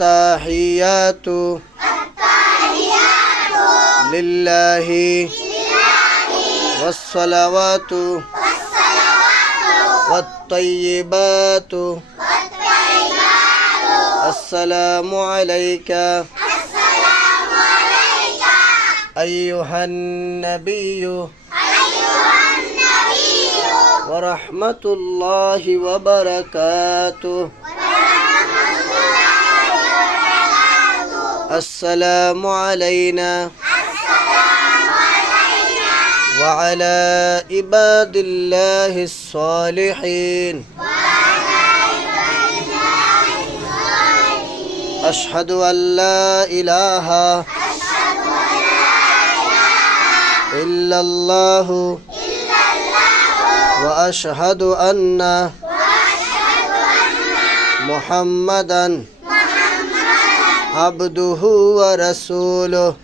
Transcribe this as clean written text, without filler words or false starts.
التحيات لله والصلوات والطيبات السلام عليك أيها النبي ورحمة الله وبركاته السلام علينا وعلى عباد الله الصالحين أشهد أن لا إله إلا الله وأشهد أن محمدا عبده ورسوله